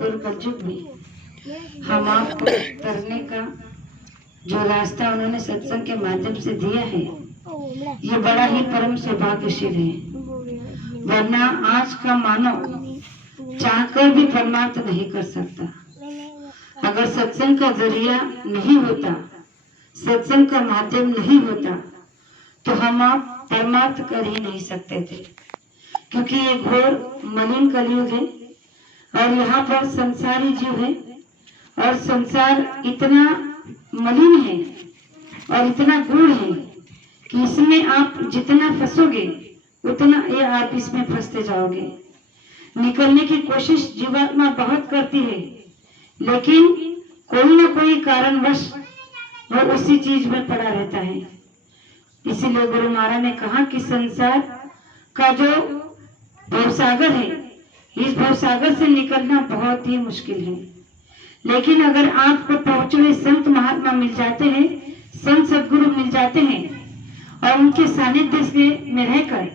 घोर कलयुग में हम आपको करने का जो रास्ता उन्होंने सत्संग के माध्यम से दिया है, ये बड़ा ही परम सौभाग्यशील है। वरना आज का मानव चाहकर भी परमार्थ नहीं कर सकता। अगर सत्संग का जरिया नहीं होता, सत्संग का माध्यम नहीं होता, तो हम आप परमार्थ कर ही नहीं सकते थे। क्योंकि ये घोर मलिन कलयुग है और यहाँ पर संसारी जीव है और संसार इतना मलिन है और इतना गूढ़ है कि इसमें आप जितना फंसोगे उतना ये आप इसमें फंसते जाओगे। निकलने की कोशिश जीवात्मा बहुत करती है, लेकिन कोई ना कोई कारणवश वो उसी चीज में पड़ा रहता है। इसीलिए गुरु महाराज ने कहा कि संसार का जो भवसागर है, इस भवसागर से निकलना बहुत ही मुश्किल है। लेकिन अगर आपको पहुंचे हुए संत महात्मा मिल जाते हैं, संत सदगुरु मिल जाते हैं और उनके सानिध्य में रहकर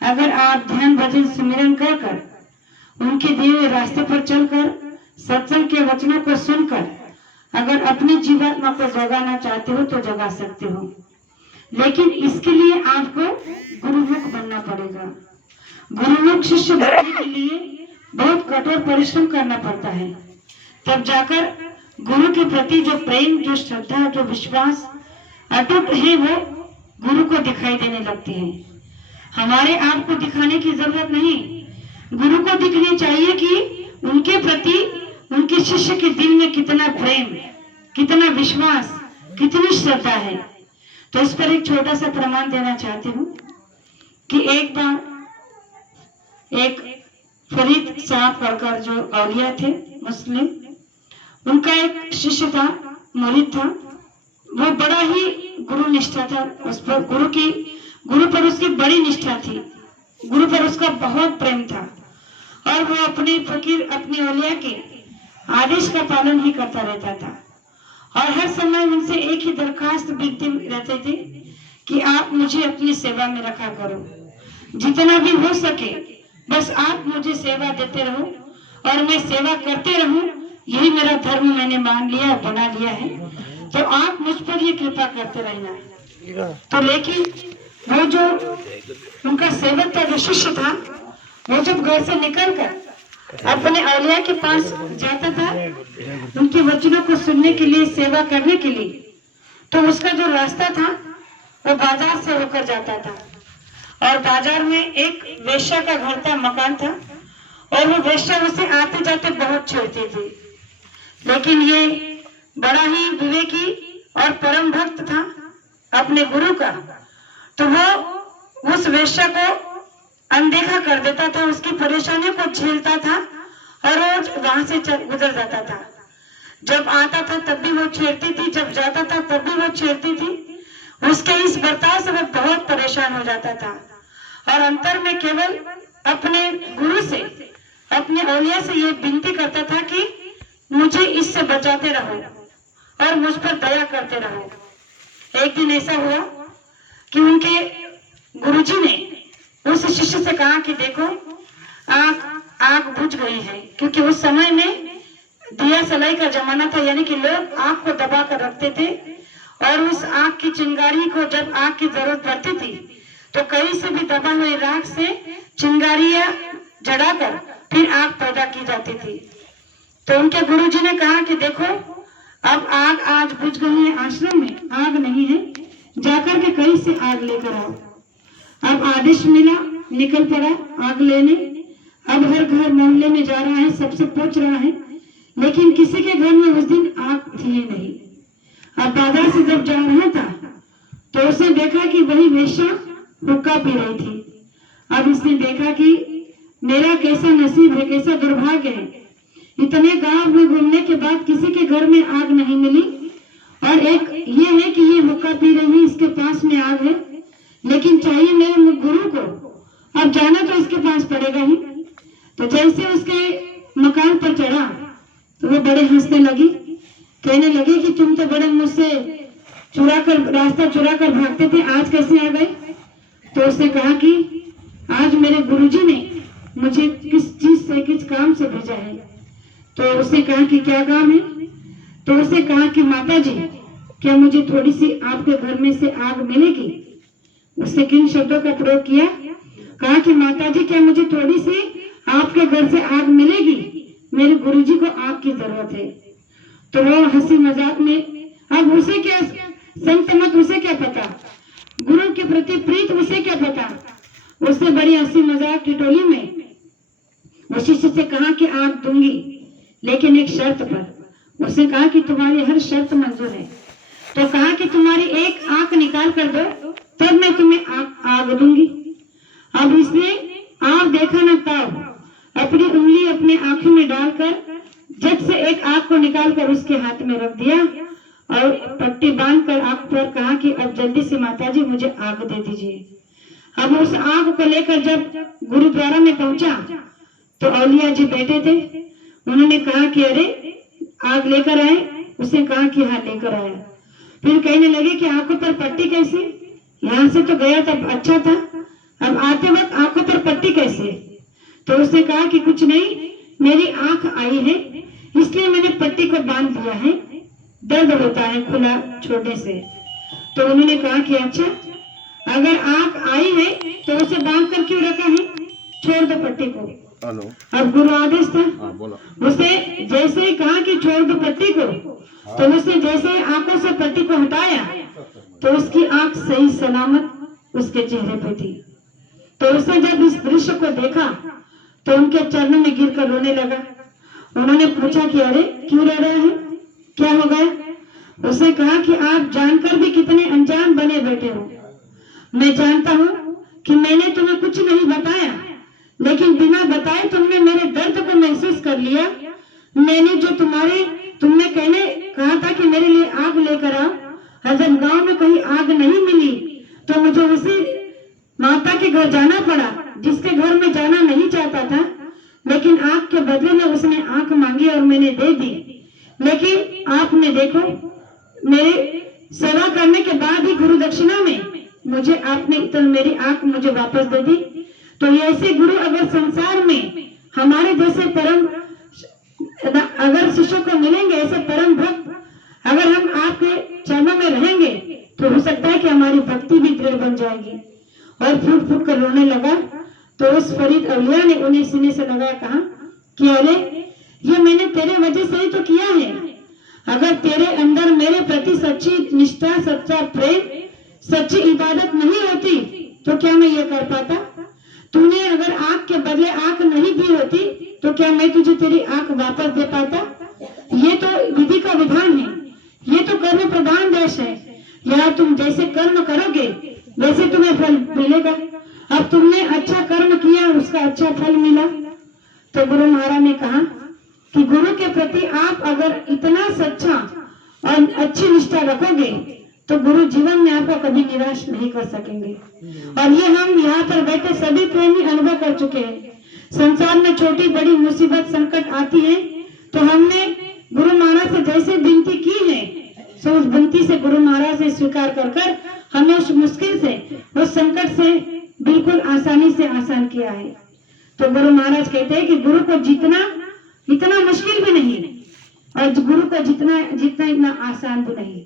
अगर आप ध्यान भजन सुमिरन कर उनके दिए हुए रास्ते पर चलकर सत्संग के वचनों को सुनकर अगर अपनी जीवात्मा को जगाना चाहते हो तो जगा सकते हो। लेकिन इसके लिए आपको गुरुमुख बनना पड़ेगा। गुरुमुख शिष्य बनने के लिए बहुत कठोर परिश्रम करना पड़ता है। तब जाकर गुरु के प्रति जो प्रेम, जो श्रद्धा, जो विश्वास अटूट है वो गुरु को दिखाई देने लगती है। हमारे आप को दिखाने की जरूरत नहीं, गुरु को दिखनी चाहिए कि उनके प्रति उनके शिष्य के दिल में कितना प्रेम, कितना विश्वास, कितनी श्रद्धा है। तो इस पर एक छोटा सा प्रमाण देना चाहती हूँ कि एक बार एक फरीद साहब पढ़कर जो औलिया थे मुस्लिम, उनका एक शिष्य था, मुरीद था। वो बड़ा ही गुरु निष्ठा था, उस पर गुरु पर उसकी बड़ी निष्ठा थी, गुरु पर उसका बहुत प्रेम था और वो अपने फकीर, अपने औलिया के आदेश का पालन ही करता रहता था। और हर समय उनसे एक ही दरखास्त विनती रहते थे कि आप मुझे अपनी सेवा में रखा करो, जितना भी हो सके बस आप मुझे सेवा देते रहो और मैं सेवा करते रहूं, यही मेरा धर्म मैंने मान लिया, बना लिया है, तो आप मुझ पर ये कृपा करते रहना। तो लेकिन वो जो उनका सेवक का जो शिष्य था, वो जब घर से निकलकर अपने औलिया के पास जाता था उनके वचनों को सुनने के लिए, सेवा करने के लिए, तो उसका जो रास्ता था वो बाजार से होकर जाता था। और बाजार में एक वेश्या का घर था, मकान था, और वो वेश्या उसे आते जाते बहुत छेड़ती थी। लेकिन ये बड़ा ही विवेकी और परम भक्त था अपने गुरु का, तो वो उस वेश्या को अनदेखा कर देता था, उसकी परेशानियों को झेलता था और रोज वहां से गुजर जाता था। जब आता था तब भी वो छेड़ती थी, जब जाता था तब भी वो छेड़ती थी। उसके इस बर्ताव से वो बहुत परेशान हो जाता था और अंतर में केवल अपने गुरु से, अपने औलिया से ये विनती करता था कि मुझे इससे बचाते रहो और मुझ पर दया करते रहो। एक दिन ऐसा हुआ कि उनके गुरुजी ने उस शिष्य से कहा कि देखो आग बुझ गई है, क्योंकि उस समय में दिया सलाई का जमाना था, यानी कि लोग आग को दबा कर रखते थे और उस आग की चिंगारी को जब आग की जरूरत पड़ती थी तो कहीं से भी दबा हुए राख से चिंगारियां जलाकर फिर आग पैदा की जाती थी। तो उनके गुरुजी ने कहा कि देखो अब आग आज बुझ गई है, आश्रम में आग नहीं है, जाकर के कहीं से आग लेकर आओ। अब आदेश मिला, निकल पड़ा आग लेने। अब हर घर मोहल्ले में जा रहा है, सबसे पूछ रहा है, लेकिन किसी के घर में उस दिन आग थी ही नहीं। अब बाजार से जब जा रहा था तो उसने देखा कि वही वेश्या हुक्का पी रही थी। अब उसने देखा कि मेरा कैसा नसीब है, कैसा दुर्भाग्य है, इतने गांव में घूमने के बाद किसी के घर में आग नहीं मिली, और एक ये है कि ये हुक्का पी रही है, इसके पास में आग है, लेकिन चाहिए मेरे गुरु को, अब जाना तो इसके पास पड़ेगा ही। तो जैसे उसके मकान पर चढ़ा तो वो बड़े हंसने लगी, कहने लगे कि तुम तो बड़े मुझसे रास्ता चुरा कर भागते थे, आज कैसे आ गए? तो उसने कहा कि आज मेरे गुरुजी ने मुझे किस चीज से, किस काम से भेजा है, तो उसने कहा कि क्या काम है? तो उसने कहा कि माता जी, क्या मुझे थोड़ी सी आपके घर में से आग मिलेगी? उसने किन शब्दों का प्रयोग किया? कहा कि माता जी, क्या मुझे थोड़ी सी आपके घर से आग मिलेगी? मेरे गुरुजी को आग की जरूरत है। तो वो हंसी मजाक में, अब उसे क्या संत मत, उसे क्या पता, गुरु के प्रति प्रीत उसे क्या पता। उसने बड़ी हंसी मजाक की टोली में वो शिष्य से कहा कि आग दूंगी, लेकिन एक शर्त पर। उसने कहा कि तुम्हारी हर शर्त मंजूर है। तो कहा कि तुम्हारी एक आंख निकाल कर दो, तब मैं तुम्हें आग दूंगी। अब इसने आग देखा न पाओ, अपनी उंगली अपने आंखों में डालकर झट से एक आग को निकालकर उसके हाथ में रख दिया और पट्टी बांधकर आग पर कहा कि अब जल्दी से माताजी मुझे आग दे दीजिए। अब उस आग को लेकर जब गुरुद्वारा में पहुंचा तो औलिया जी बैठे थे। उन्होंने कहा कि अरे आग लेकर आए? उसने कहा कि हाँ लेकर आया। फिर कहने लगे कि आंखों पर पट्टी कैसे? यहाँ से तो गया तब अच्छा था, अब आते वक्त आंखों पर पट्टी कैसे? तो उसने कहा कि कुछ नहीं, मेरी आंख आई है इसलिए मैंने पट्टी को बांध दिया है, दर्द होता है खुला छोड़ने से। तो उन्होंने कहा कि अच्छा, अगर आंख आई है तो उसे बांध कर क्यों रखा है? छोड़ दो पट्टी को। अब गुरु आदेश था। उसे जैसे ही कहा कि छोड़ दो पट्टी को, तो उसने जैसे आंखों से पट्टी को हटाया तो उसकी आंख सही सलामत उसके चेहरे पे थी। तो उसने जब इस दृश्य को देखा तो उनके चरणों में गिरकर रोने लगा। उन्होंने पूछा कि अरे क्यों रो रहे हैं, क्या हो गया? उसने कहा कि आप जानकर भी कितने अनजान बने बैठे हो। मैं जानता हूँ कि मैंने तुम्हें कुछ नहीं बताया, लेकिन बिना बताए तुमने मेरे दर्द को महसूस कर लिया। मैंने जो तुमने कहने कहा था कि मेरे लिए आग लेकर आओ, और जब गांव में कहीं आग नहीं मिली तो मुझे उसी माता के घर जाना पड़ा जिसके घर में जाना नहीं चाहता था, लेकिन आग के बदले में उसने आंख मांगी और मैंने दे दी। लेकिन आपने देखो, मेरे सेवा करने के बाद ही गुरु दक्षिणा में मुझे आपने तो मेरी आंख मुझे वापस दे दी। तो ऐसे गुरु अगर संसार में हमारे जैसे परम अगर शिष्यों को मिलेंगे, ऐसे परम भक्त अगर हम आपके चरणों में रहेंगे तो हो सकता है कि हमारी भक्ति भी दृढ़ बन जाएगी। और फूट फूट कर रोने लगा। तो उस फरीद औलिया ने उन्हें सीने से लगाया, कहा कि अरे ये मैंने तेरे वजह से ही तो किया है। अगर तेरे अंदर मेरे प्रति सच्ची निष्ठा, सच्चा प्रेम, सच्ची इबादत नहीं होती तो क्या मैं ये कर पाता? तूने अगर आंख के बदले आंख नहीं दी होती तो क्या मैं तुझे तेरी आंख वापस दे पाता? ये तो विधि का विधान है, ये तो कर्म प्रधान देश है। यहाँ तुम जैसे कर्म करोगे वैसे तुम्हें फल मिलेगा। अब तुमने अच्छा कर्म किया, उसका अच्छा फल मिला। तो गुरु महाराज ने कहा कि गुरु के प्रति आप अगर इतना सच्चा और अच्छी निष्ठा रखोगे तो गुरु जीवन में आपको कभी निराश नहीं कर सकेंगे। और ये हम यहाँ पर बैठे सभी प्रेमी अनुभव कर चुके हैं। संसार में छोटी बड़ी मुसीबत संकट आती है तो हमने गुरु महाराज से जैसे विनती की है, तो उस विनती से गुरु महाराज से स्वीकार कर हमें उस मुश्किल से, उस संकट से बिल्कुल आसानी से आसान किया है। तो गुरु महाराज कहते हैं कि गुरु को जीतना इतना मुश्किल भी नहीं और गुरु को जीतना इतना आसान भी नहीं।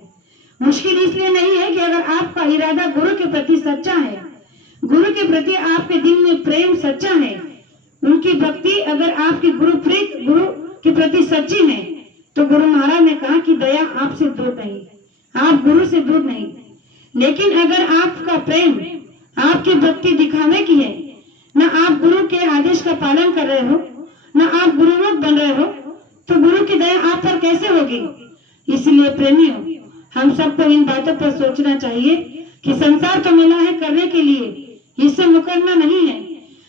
मुश्किल इसलिए नहीं है कि अगर आपका इरादा गुरु के प्रति सच्चा है, गुरु के प्रति आपके दिल में प्रेम सच्चा है, उनकी भक्ति अगर आपकी गुरु के प्रति सच्ची है, तो गुरु महाराज ने कहा कि दया आपसे दूर नहीं, आप गुरु से दूर नहीं। लेकिन अगर आपका प्रेम, आपकी भक्ति दिखावे की है, न आप गुरु के आदेश का पालन कर रहे हो, न आप गुरुमुख बन रहे हो, तो गुरु की दया आप पर कैसे होगी? इसलिए प्रेमियों, हम सबको इन बातों पर सोचना चाहिए कि संसार तो मिला है करने के लिए, इससे मुकरना नहीं है।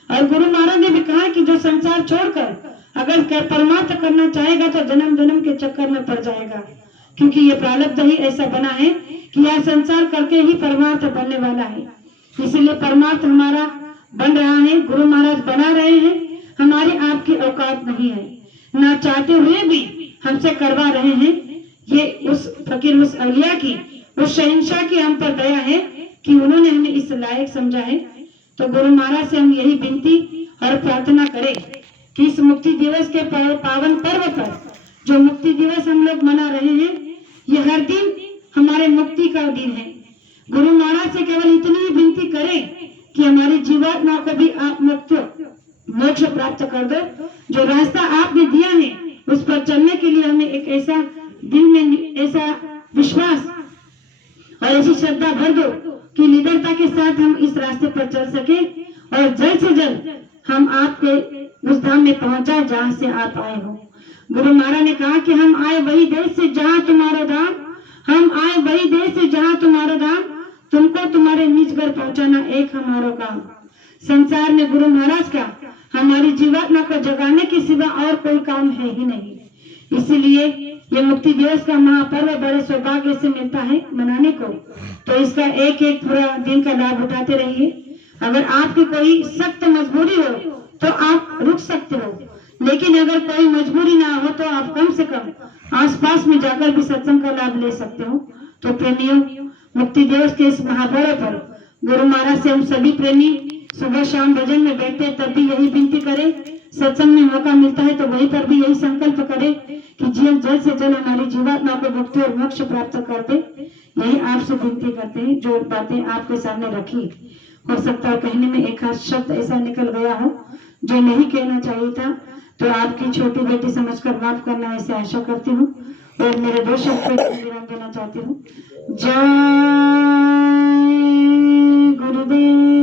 और गुरु महाराज ने भी कहा कि जो संसार छोड़कर अगर परमार्थ करना चाहेगा तो जन्म जन्म के चक्कर में पड़ जाएगा, क्योंकि ये प्रारब्ध ही ऐसा बना है कि यह संसार करके ही परमार्थ बनने वाला है। इसीलिए परमार्थ हमारा बन रहा है, गुरु महाराज बना रहे हैं, हमारी आपकी औकात नहीं है, ना चाहते हुए भी हमसे करवा रहे हैं। ये उस फकीर, उस औलिया की, उस शहंशाह की हम पर दया है कि उन्होंने हमें इस लायक समझा है। तो गुरु महाराज से हम यही विनती और प्रार्थना करें कि इस मुक्ति दिवस के पावन पर्व पर जो मुक्ति दिवस हम लोग मना रहे हैं, ये हर दिन हमारे मुक्ति का दिन है। गुरु महाराज से केवल इतनी ही विनती करें कि हमारी जीवात्मा को भी आप मुक्त मोक्ष प्राप्त कर दो। जो रास्ता आपने दिया है उस पर चलने के लिए हमें एक ऐसा दिल में ऐसा विश्वास और ऐसी श्रद्धा भर दो कि निडरता के साथ हम इस रास्ते पर चल सके और जल्द से जल्द हम आपके उस धाम में पहुंच जाए जहाँ से आप आए हो। गुरु महाराज ने कहा कि हम आए वही देश से जहाँ तुम्हारा धाम, हम आए वही देश से जहाँ तुम्हारा धाम, तुमको तुम्हारे निज घर पहुंचाना एक हमारा काम। संसार में गुरु महाराज का हमारी जीवात्मा को जगाने के सिवा और कोई काम है ही नहीं। इसीलिए ये मुक्ति दिवस का महापर्व बड़े सौभाग्य से मिलता है मनाने को, तो इसका एक एक पूरा दिन का लाभ उठाते रहिए। अगर आपकी कोई सख्त मजबूरी हो तो आप रुक सकते हो, लेकिन अगर कोई मजबूरी ना हो तो आप कम से कम आसपास में जाकर भी सत्संग का लाभ ले सकते हो। तो प्रेमियों, मुक्ति दिवस के इस महापर्व पर गुरु महाराज से हम सभी प्रेमी सुबह शाम भजन में बैठते हैं, तब भी यही विनती करें, सत्संग में मौका मिलता है तो वहीं पर भी यही संकल्प करें कि जल्द से जल्द हमारी जीवात्मा को मुक्ति और मोक्ष प्राप्त कर दे। यही आपसे विनती करते हैं। जो बातें आपके सामने रखी, हो सकता है कहने में एक आध शब्द ऐसा निकल गया हो जो नहीं कहना चाहिए था, तो आपकी छोटी बेटी समझकर माफ करना ऐसे आशा करती हूँ और मेरे दो शब्द को विराम देना चाहती हूँ। जय गुरुदेव।